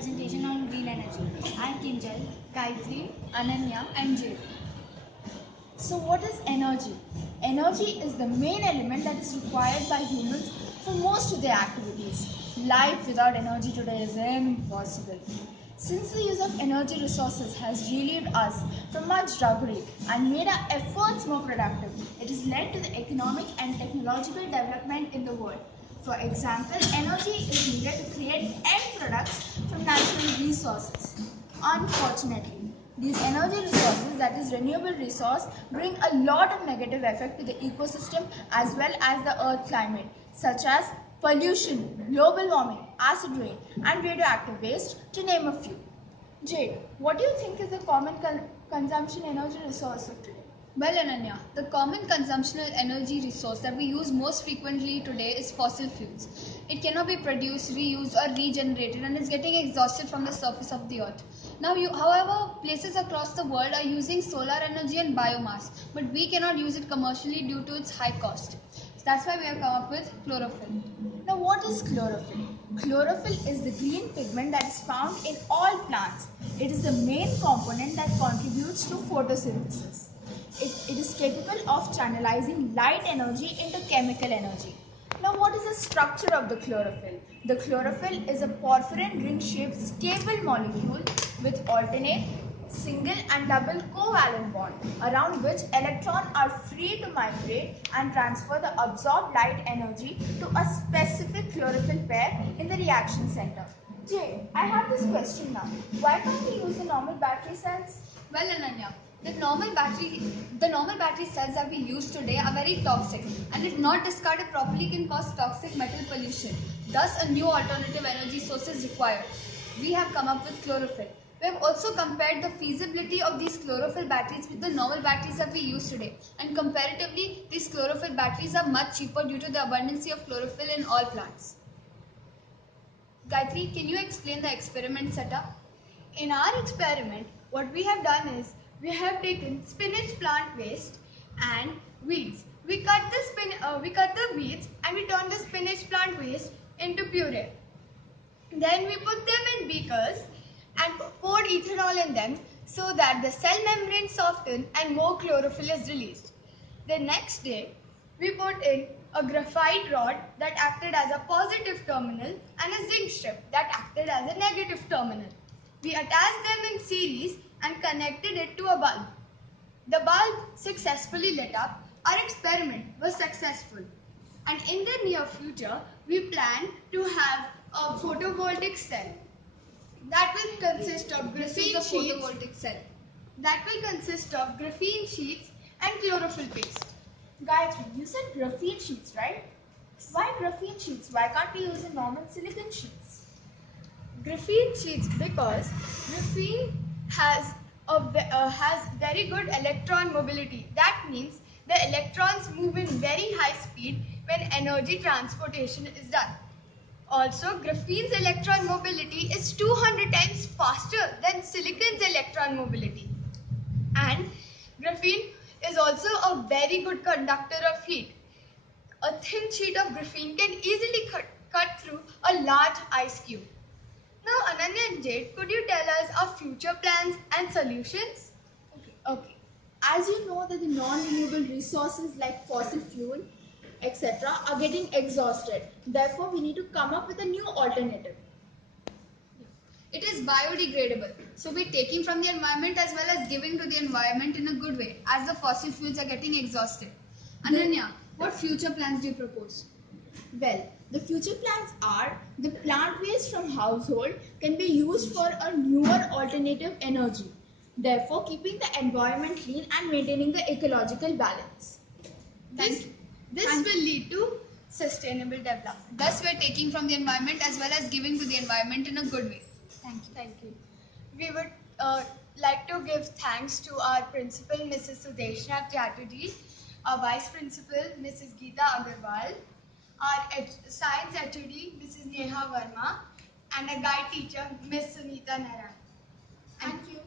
presentation on green energy. I'm Kinjal, Gayatri, Ananya and Jay. So what is energy? Energy is the main element that is required by humans for most of their activities. Life without energy today is impossible. Since the use of energy resources has relieved us from much drudgery and made our efforts more productive, it has led to the economic and technological development in the world. For example, energy is needed to create end products from natural resources. Unfortunately, these energy resources, that is renewable resource, bring a lot of negative effect to the ecosystem as well as the earth climate, such as pollution, global warming, acid rain and radioactive waste, to name a few. Jade, what do you think is the common consumption energy resource of today? Well, Ananya, the common consumptional energy resource that we use most frequently today is fossil fuels. It cannot be produced, reused or regenerated and is getting exhausted from the surface of the earth. Now, however, places across the world are using solar energy and biomass, but we cannot use it commercially due to its high cost. That's why we have come up with chlorophyll. Now, what is chlorophyll? Chlorophyll is the green pigment that is found in all plants. It is the main component that contributes to photosynthesis. It is capable of channelizing light energy into chemical energy. Now, what is the structure of the chlorophyll? The chlorophyll is a porphyrin ring-shaped stable molecule with alternate, single and double covalent bond around which electrons are free to migrate and transfer the absorbed light energy to a specific chlorophyll pair in the reaction center. Jay, I have this question now. Why can't we use the normal battery cells? Well, Ananya, the normal battery cells that we use today are very toxic and if not discarded properly can cause toxic metal pollution. Thus, a new alternative energy source is required. We have come up with chlorophyll. We have also compared the feasibility of these chlorophyll batteries with the normal batteries that we use today. And comparatively, these chlorophyll batteries are much cheaper due to the abundance of chlorophyll in all plants. Gayatri, can you explain the experiment setup? In our experiment, what we have done is we have taken spinach plant waste and weeds. We cut the weeds and we turn the spinach plant waste into puree. Then we put them in beakers and poured ethanol in them so that the cell membrane softens and more chlorophyll is released. The next day, we put in a graphite rod that acted as a positive terminal and a zinc strip that acted as a negative terminal. We attached them in series and connected it to a bulb. The bulb successfully lit up. Our experiment was successful. And in the near future, we plan to have a photovoltaic cell that will consist of graphene sheets and chlorophyll paste. Gayatri, you said graphene sheets, right? Why graphene sheets? Why can't we use the normal silicon sheets? Graphene sheets because graphene has very good electron mobility. That means the electrons move in very high speed when energy transportation is done. Also, graphene's electron mobility is 200 times faster than silicon's electron mobility. And graphene is also a very good conductor of heat. A thin sheet of graphene can easily cut through a large ice cube. Now, Ananya and Jade, could you tell us our future plans and solutions? Okay. As you know that the non-renewable resources like fossil fuel, etc. are getting exhausted. Therefore, we need to come up with a new alternative. It is biodegradable. So we're taking from the environment as well as giving to the environment in a good way as the fossil fuels are getting exhausted. Ananya, what future plans do you propose? Well, the future plans are the plant waste from household can be used for a newer alternative energy, therefore keeping the environment clean and maintaining the ecological balance. This will lead to sustainable development. Thus, we're taking from the environment as well as giving to the environment in a good way. Thank you. We would like to give thanks to our principal, Mrs. Sudeshna Chatterjee, our vice principal, Mrs. Geeta Agarwal, our science HOD, Mrs. Neha Verma, and a guide teacher, Ms. Sunita Narayan. Thank you.